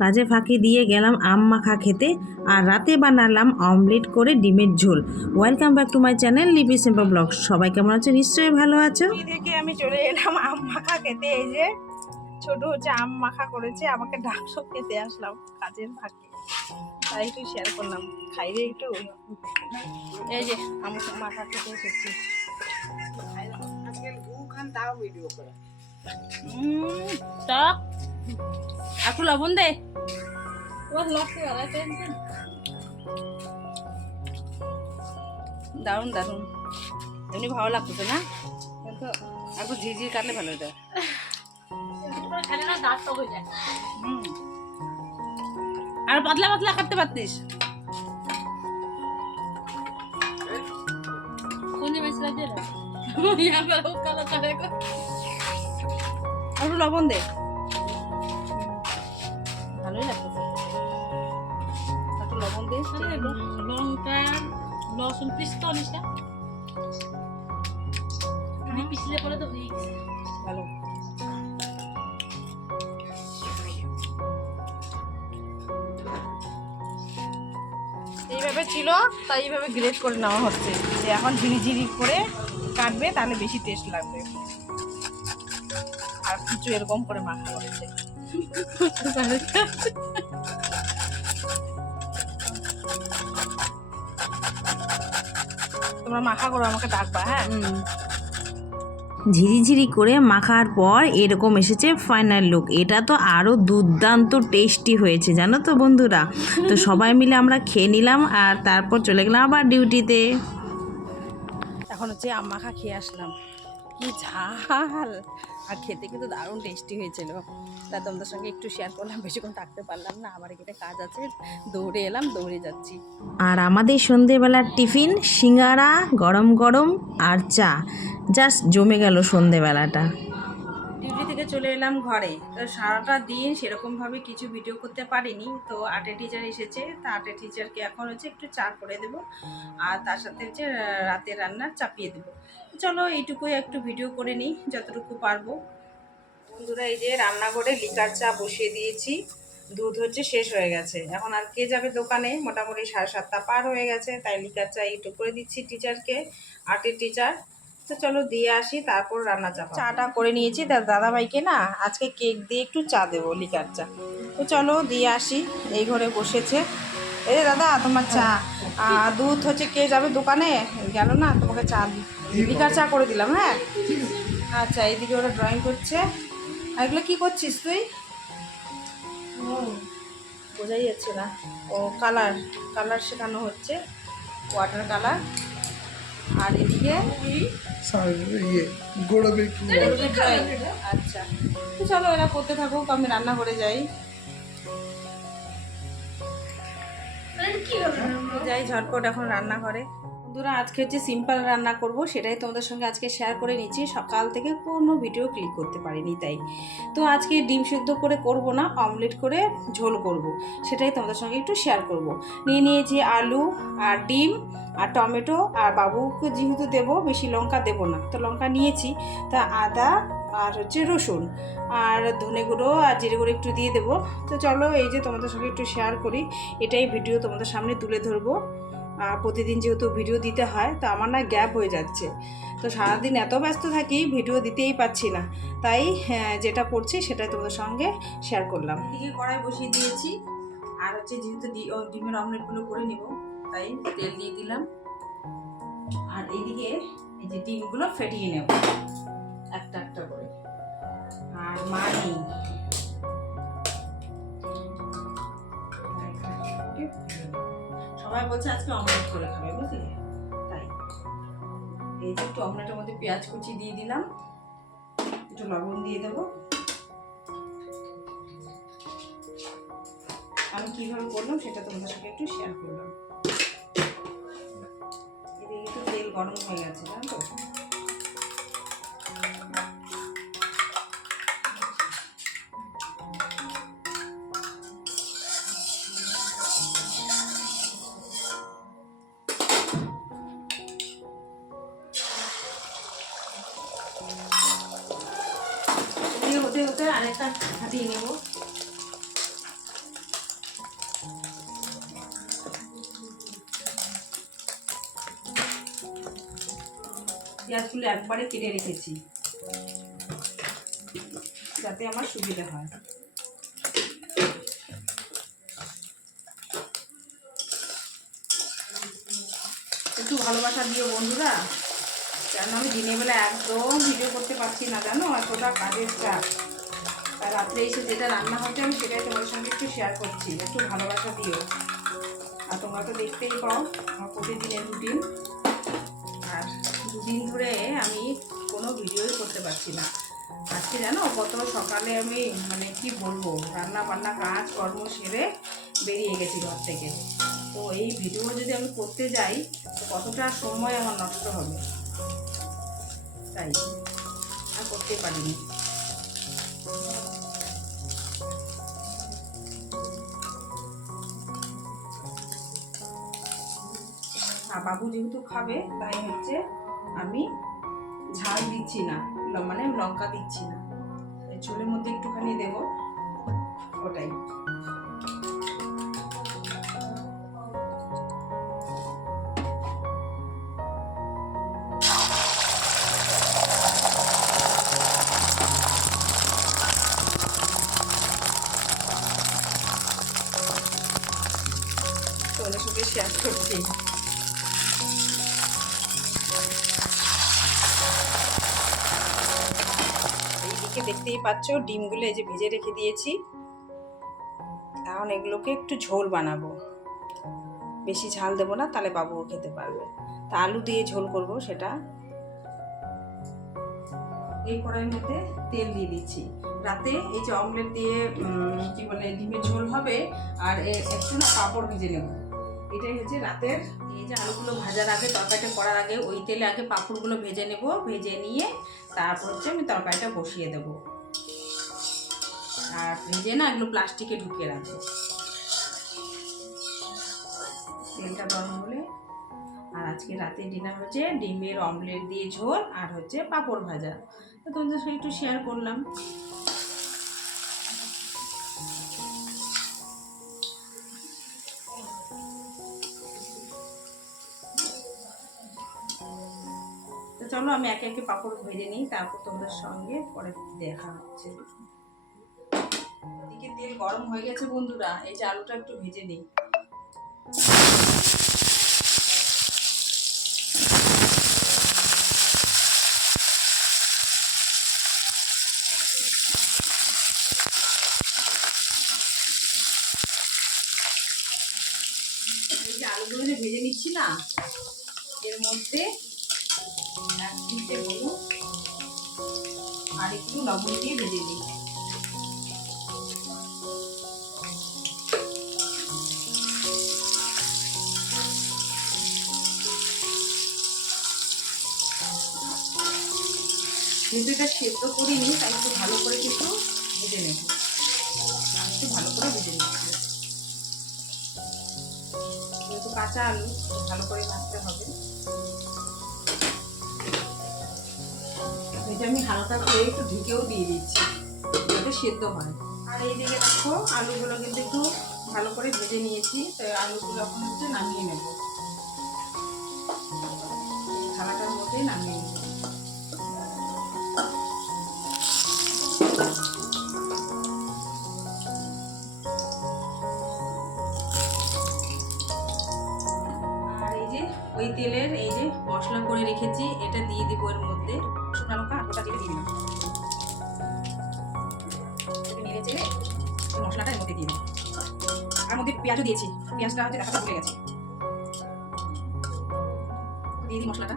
কাজে ফাঁকি দিয়ে গেলাম আম মাখা খেতে, আর রাতে বানালাম অমলেট করে ডিমের ঝোল। Welcome back to my channel লিপি সিম্পল ব্লগ। সবাই কেমন আছো? নিশ্চয়ই ভালো আছো। থেকে আমি চলে এলাম আম মাখা খেতে। এই যে ছোট হচ্ছে আম মাখা করেছে, আমাকে ডাকলো খেতে আসলাম কাজের ফাঁকে, তাই একটু শেয়ার করলাম। খাই রে একটু। এই যে আম মাখা খেতে এসেছি। একটু লবণ দে। দারুন দারুন, এমনি ভালো লাগতো না, কিন্তু একটু ঝিঝির কাটলে ভালো হতো। আর পাতলা পাতলা কাটতে পারতিস। একটু লবণ দে, ভালোই লাগতেছে। একটু লবণ দে, লঙ্কা লসুন পিস্তা নিসটা পিছলে পরে তো হয়ে গেছে ভালো। এইভাবে ছিল, তাই এইভাবে গ্রেট করে নেওয়া হচ্ছে, যে এখন ঝিরিঝিরি করে কাটবে, তাহলে বেশি টেস্ট লাগবে। আর কিছু এরকম করে মাখা হচ্ছে। তোমরা মাখা করো, আমাকে ডাকবা। হ্যাঁ, ঝিরিঝিরি করে মাখার পর এরকম এসেছে ফাইনাল লুক। এটা তো আরও দুর্দান্ত টেস্টি হয়েছে জানো তো বন্ধুরা। তো সবাই মিলে আমরা খেয়ে নিলাম, আর তারপর চলে গেলাম আবার ডিউটিতে। এখন হচ্ছে আম মাখা খেয়ে আসলাম। কি ঝাল, আর খেতে কিন্তু দারুণ টেস্টি হয়েছিল। তাই তোমাদের সঙ্গে একটু শেয়ার করলাম। বেশিক্ষণ থাকতে পারলাম না, আমার এখানে কাজ আছে, দৌড়ে এলাম, দৌড়ে যাচ্ছি। আর আমাদের সন্ধেবেলার টিফিন সিঙ্গারা গরম গরম আর চা, জাস্ট জমে গেল সন্ধেবেলাটা। ডিউটি থেকে চলে এলাম ঘরে। তো সারাটা দিন সেরকমভাবে কিছু ভিডিও করতে পারিনি। তো আর্টের টিচার এসেছে, তা আর্টের টিচারকে এখন হচ্ছে একটু চা করে দেব, আর তার সাথে হচ্ছে রাতের রান্না চাপিয়ে দেবো। চলো এইটুকুই একটু ভিডিও করে নিই যতটুকু পারবো। বন্ধুরা, এই যে রান্নাঘরে লিকার চা বসিয়ে দিয়েছি। দুধ হচ্ছে শেষ হয়ে গেছে, এখন আর কে যাবে দোকানে, মোটামুটি 7:30 পার হয়ে গেছে, তাই লিকার চা একটু করে দিচ্ছি টিচারকে, আর্টের টিচার। তো চলো দিয়ে আসি, তারপর রান্না চাটা করে নিয়েছি। দাদাভাইকে না আজকে কেক দিয়ে একটু চা দেবো, লিকার চা। তো চলো দিয়ে আসি। এই ঘরে বসেছে। এই যে দাদা, তোমার চা। দুধ হচ্ছে কে যাবে দোকানে, গেল না, তোমাকে চা লিকার চা করে দিলাম। হ্যাঁ, আচ্ছা। এইদিকে ওরা ড্রয়িং করছে। আর এগুলো কী করছিস তুই? বোঝাই যাচ্ছে না। ও কালার কালার শেখানো হচ্ছে, ওয়াটার কালার। আর এদিকে আচ্ছা, তো চলো এরা করতে থাকুক, আমি রান্না করে যাই। যাই ঝটপট এখন রান্না করে। বন্ধুরা, আজকে হচ্ছে সিম্পল রান্না করব, সেটাই তোমাদের সঙ্গে আজকে শেয়ার করে নিচ্ছি। সকাল থেকে কোনো ভিডিও ক্লিক করতে পারিনি, তাই তো আজকে ডিম সিদ্ধ করে করব না, অমলেট করে ঝোল করব, সেটাই তোমাদের সঙ্গে একটু শেয়ার করব। নিয়ে নিয়েছি আলু আর ডিম আর টমেটো, আর বাবুকে যেহেতু দেবো বেশি লঙ্কা দেবো না, তো লঙ্কা নিয়েছি। তা আদা আর হচ্ছে রসুন আর ধনে গুঁড়ো আর জিরে গুঁড়ো একটু দিয়ে দেবো। তো চলো এই যে তোমাদের সঙ্গে একটু শেয়ার করি, এটাই ভিডিও তোমাদের সামনে তুলে ধরবো। প্রতিদিন যেহেতু ভিডিও দিতে হয়, তো আমার না গ্যাপ হয়ে যাচ্ছে, তো সারাদিন এত ব্যস্ত থাকি ভিডিও দিতেই পাচ্ছি না, তাই যেটা করছি সেটাই তোমাদের সঙ্গে শেয়ার করলাম। এদিকে কড়াই বসিয়ে দিয়েছি, আর হচ্ছে যেহেতু ডিমের অমলেটগুলো করে নিব, তাই তেল দিয়ে দিলাম। আর এইদিকে এই যে ডিমগুলো ফেটিয়ে নেব একটা একটা করে। আর মা নেই, সবাই বলছে আজকে অমলেট করে খাবে, বুঝলি, তাই এই যে একটু অমলেটের মধ্যে পেঁয়াজ কুচি দিয়ে দিলাম, একটু লবণ দিয়ে দেবো। আমি কীভাবে করলাম সেটা তোমাদের সঙ্গে একটু শেয়ার করলাম। এদিকে একটু তেল গরম হয়ে গেছে, জানো তো। হতে হতে আরেকটা ফাটিয়ে নেব। পেঁয়াজগুলো একবারে কেটে রেখেছি যাতে আমার সুবিধা হয়। একটু ভালোবাসা দিও বন্ধুরা, কেন আমি দিনের বেলা একদম ভিডিও করতে পারছি না, জানো এতটা কাজের চাপ। আর রাত্রে এসে যেটা রান্না হচ্ছে আমি সেটাই তোমাদের সঙ্গে একটু শেয়ার করছি, একটু ভালোবাসা দিও। আর তোমরা তো দেখতেই পাও আমার প্রতিদিনের রুটিন। আর দুদিন ধরে আমি কোনো ভিডিওই করতে পারছি না। আজকে জানো কত সকালে আমি মানে কি বলবো, রান্না বান্না কাজ কর্ম সেরে বেরিয়ে গেছি ঘর থেকে। তো এই ভিডিও যদি আমি করতে যাই তো কতটা সময় আমার নষ্ট হবে, তাই আর করতে পারিনি। আর বাবু যেহেতু খাবে তাই হচ্ছে আমি ঝাল দিচ্ছি না, মানে লঙ্কা দিচ্ছি না, ঝোলের মধ্যে একটুখানি দেব, ওটাই। তোমাদের সঙ্গে শেয়ার করছি। এইদিকে দেখতেই পাচ্ছ ডিমগুলো এই যে ভেজে রেখে দিয়েছি। এখন এগুলোকে একটু ঝোল বানাবো, বেশি ঝাল দেবো না, তাহলে বাবুও খেতে পারবে। তা আলু দিয়ে ঝোল করব সেটা। এই কড়াইয়ের মধ্যে তেল দিয়ে দিচ্ছি। রাতে এই যে অমলেট দিয়ে কি বলে ডিমের ঝোল হবে, আর একটু না পাঁপড় ভেজে নেব, এটাই হচ্ছে রাতের। এই যে আলুগুলো ভাজার আগে, তরকারিটা করার আগে ওই তেলে আগে পাঁপড়গুলো ভেজে নেব, ভেজে নিয়ে তারপর হচ্ছে আমি তরকারিটা বসিয়ে দেবো। আর ভেজে না এগুলো প্লাস্টিকে ঢুকিয়ে রাখবো। তেলটা গরম হলে, আর আজকে রাতে ডিনার হচ্ছে ডিমের অমলেট দিয়ে ঝোল আর হচ্ছে পাঁপড় ভাজা। তো তোমাদের সাথে একটু শেয়ার করলাম। তো চলো আমি একে একে পাঁপড় ভেজে নিই, তারপর তোমাদের সঙ্গে পরে দেখা হচ্ছে। এদিকে তেল গরম হয়ে গেছে বন্ধুরা, এই যে আলুটা একটু ভেজে নিই। এই যে আলুগুলো যে ভেজে নিচ্ছি না, এর মধ্যে এক চিমটে হলুদ আর একটু লবণ দিয়ে ভেজে নিই। যেহেতু এটা সেদ্ধ করিনি তাই একটু ভালো করে কিন্তু ভেজে নেব, একটু ভালো করে ভেজে নিচ্ছি। যেহেতু কাঁচা আলু ভালো করে ভাজতে হবে। এটা আমি হালকা করে একটু ঢেকেও দিয়ে দিচ্ছি যাতে সেদ্ধ হয়। আর এইদিকে দেখো আলুগুলো কিন্তু একটু ভালো করে ভেজে নিয়েছি, তো আলুগুলো এখন হচ্ছে নামিয়ে নেব, থালাটার মধ্যে নামিয়ে নেব। আর এই যে ওই তেলের এই যে মশলা করে রেখেছি, এটা দিয়ে দিব এর মধ্যে। শুকনো লঙ্কা আর গোটা জিরে দিয়ে দিলাম, নেড়ে চেড়ে মশলাটা এর মধ্যে দিয়ে দিই। আর মধ্যে পেঁয়াজও দিয়েছি, পেঁয়াজটা হচ্ছে দেখাটা ভুলে গেছি, দিয়ে দিই মশলাটা।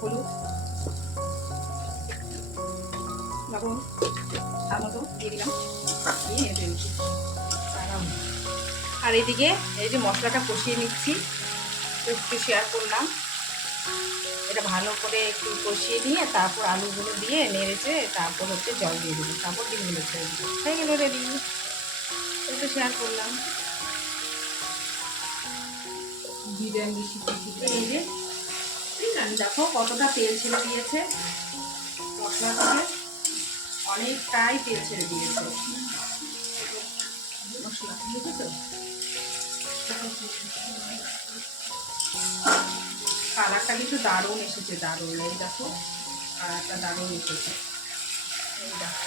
হলুদ লবণ তার মতো দিয়ে দিলাম, দিয়ে নেড়ে নিচ্ছি। আর এইদিকে এই যে মশলাটা কষিয়ে নিচ্ছি, একটু শেয়ার করলাম। এটা ভালো করে একটু কষিয়ে নিয়ে তারপর আলুগুলো দিয়ে নেড়েছে, তারপর হচ্ছে জল দিয়ে দেবো, তারপর ডিমগুলো ছেড়ে দেবো, হয়ে গেলো রেডি। একটু শেয়ার করলাম। এই যে দেখো কতটা তেল ছেড়ে দিয়েছে, মশলা থেকে অনেকটাই তেল ছেড়ে দিয়েছে মশলা, বুঝেছো? কালারটা কিন্তু দারুণ এসেছে, দারুণ। এই দেখো কালারটা দারুণ এসেছে। এই দেখো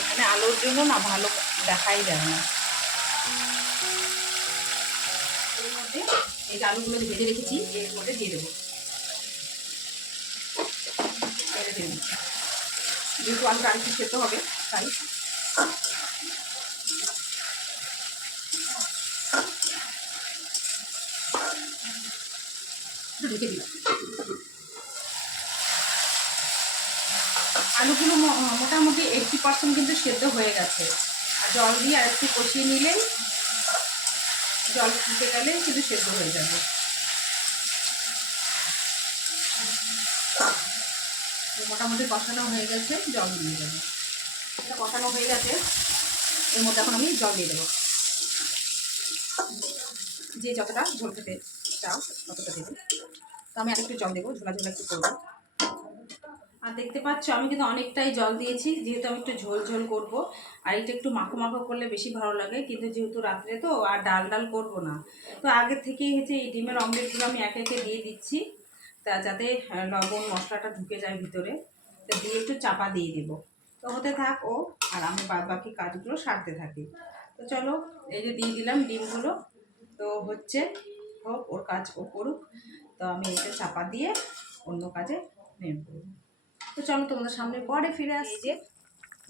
এখানে আলুর জন্য না ভালো দেখাই যায় না। এর মধ্যে এই যে আলুগুলো ভেজে রেখেছি এর মধ্যে দিয়ে দেবো, যেহেতু আলুটা আরেকটু সেদ্ধ হবে তাই। ঢেকে দিলাম। আলুগুলো মোটামুটি 80% কিন্তু সেদ্ধ হয়ে গেছে। আর জল দিয়ে আর একটু কষিয়ে নিলেই, জল ফুটে গেলে কিন্তু সেদ্ধ হয়ে যাবে। মোটামুটি কষানো হয়ে গেছে, জল দিয়ে দেবো। এটা কষানো হয়ে গেছে, এর মধ্যে এখন আমি জল দিয়ে দেবো। যে যতটা ঝোল খেতে চাও ততটা দেবো। তো আমি আরেকটু জল দেবো, ঝোলা ঝোলা একটু করবো। আর দেখতে পাচ্ছ আমি কিন্তু অনেকটাই জল দিয়েছি, যেহেতু আমি একটু ঝোল ঝোল করবো। আর এটা একটু মাখো মাখো করলে বেশি ভালো লাগে, কিন্তু যেহেতু রাত্রে তো আর ডাল ডাল করবো না, তো আগে থেকেই হচ্ছে এই ডিমের অমলেটগুলো আমি একে একে দিয়ে দিচ্ছি, তা যাতে লবণ মশলাটা ঢুকে যায় ভিতরে। তো দিয়ে একটু চাপা দিয়ে দেবো, তো হতে থাক ও, আর আমি বাদ বাকি কাজগুলো সারতে থাকি। তো চলো, এই যে দিয়ে দিলাম ডিমগুলো, তো হচ্ছে হোক, ওর কাজ ও করুক। তো আমি এটা চাপা দিয়ে অন্য কাজে নেমে পড়ব। তো চলো তোমাদের সামনে পরে ফিরে আসি। যে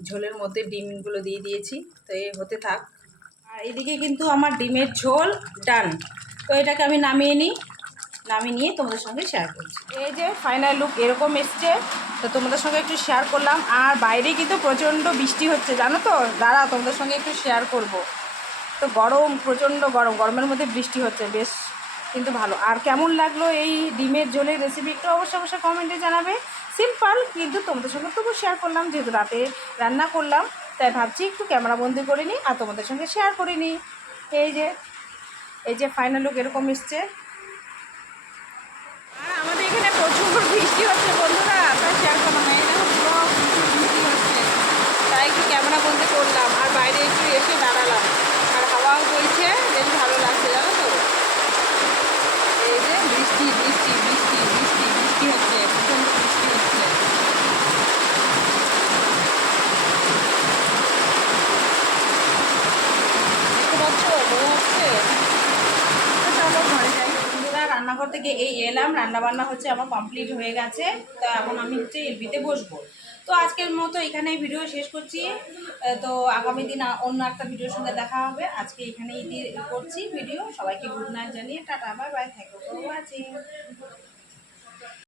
ঝোলের মধ্যে ডিমগুলো দিয়ে দিয়েছি, তো এই হতে থাক। আর এদিকে কিন্তু আমার ডিমের ঝোল ডান। তো এটাকে আমি নামিয়ে নিই, নামিয়ে নিয়ে তোমাদের সঙ্গে শেয়ার করছি। এই যে ফাইনাল লুক এরকম এসছে, তো তোমাদের সঙ্গে একটু শেয়ার করলাম। আর বাইরে কিন্তু প্রচণ্ড বৃষ্টি হচ্ছে, জানো তো, দাঁড়া তোমাদের সঙ্গে একটু শেয়ার করব। তো গরম, প্রচণ্ড গরম, গরমের মধ্যে বৃষ্টি হচ্ছে, বেশ কিন্তু ভালো। আর কেমন লাগলো এই ডিমের ঝোলের রেসিপি একটু অবশ্যই কমেন্টে জানাবে। সিম্পল, কিন্তু তোমাদের সঙ্গে তবু শেয়ার করলাম, যেহেতু রাতে রান্না করলাম তাই ভাবছি একটু ক্যামেরা বন্দি করে নিই আর তোমাদের সঙ্গে শেয়ার করে নিই। এই যে ফাইনাল লুক এরকম এসছে। আর আমাদের এখানে প্রচুর বৃষ্টি হচ্ছে বন্ধুরা, তাই শেয়ার করলাম। এই দেখো পুরো বৃষ্টি হচ্ছে, তাই একটু ক্যামেরা বন্দি করলাম। আর বাইরে একটু এসে দাঁড়ালাম, আর হাওয়াও বইছে, বেশ ভালো লাগছে, জানো তো। এই যে বৃষ্টি বৃষ্টি বৃষ্টি বৃষ্টি বৃষ্টি হচ্ছে, প্রচণ্ড বৃষ্টি হচ্ছে। দেখতে পাচ্ছ, বোঝা যাচ্ছে। চলো ঘরে যাই বন্ধুরা। রান্নাঘর থেকে এই এলাম, রান্না বান্না হচ্ছে আমার কমপ্লিট হয়ে গেছে। তো এখন আমি হচ্ছে এলবিতে বসবো। তো আজকের মতো এখানেই ভিডিও শেষ করছি। তো আগামী দিন অন্য একটা ভিডিওর সঙ্গে দেখা হবে। আজকে এখানেই করছি ভিডিও। সবাইকে গুড নাইট জানিয়ে tata, bye bye, thank you for watching.